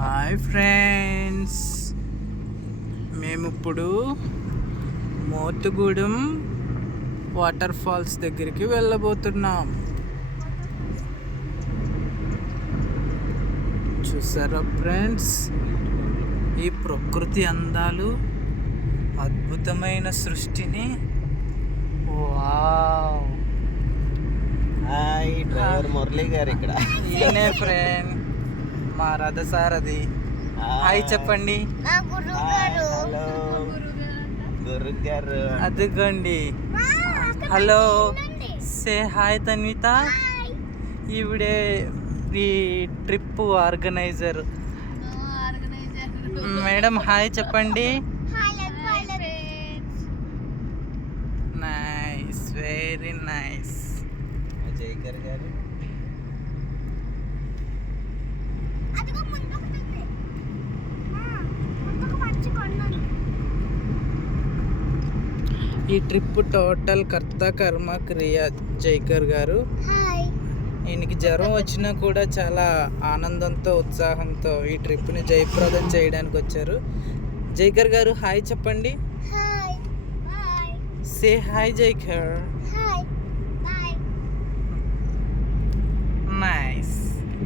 Hi friends, మేము ఇప్పుడు Motugudem water falls దగ్గరికి వెళ్ళబోతున్నాం. చూసారా ఫ్రెండ్స్, ఈ ప్రకృతి అందాలు, అద్భుతమైన సృష్టిని. వావ్! హాయ్, డ్రైవర్ మురళి గారు ఇక్కడ. ఈయనే ఫ్రెండ్, మా రథసారథి. హాయ్ చెప్పండి. హలో గురు గారు. అదిగోండి. Hello, say hi Tanvitha. ఈవిడే ఈ ట్రిప్ ఆర్గనైజర్. మేడం హాయ్ చెప్పండి. Nice, very nice. జైకర్ గారు. ఈ ట్రిప్ టోటల్ కర్త కర్మ క్రియ జైకర్ గారు. ఈయనకి జ్వరం వచ్చినా కూడా చాలా ఆనందంతో ఉత్సాహంతో ఈ ట్రిప్ని జయప్రదం చేయడానికి వచ్చారు. జైకర్ గారు హాయ్ చెప్పండి. Say hi Jayakar. నైస్.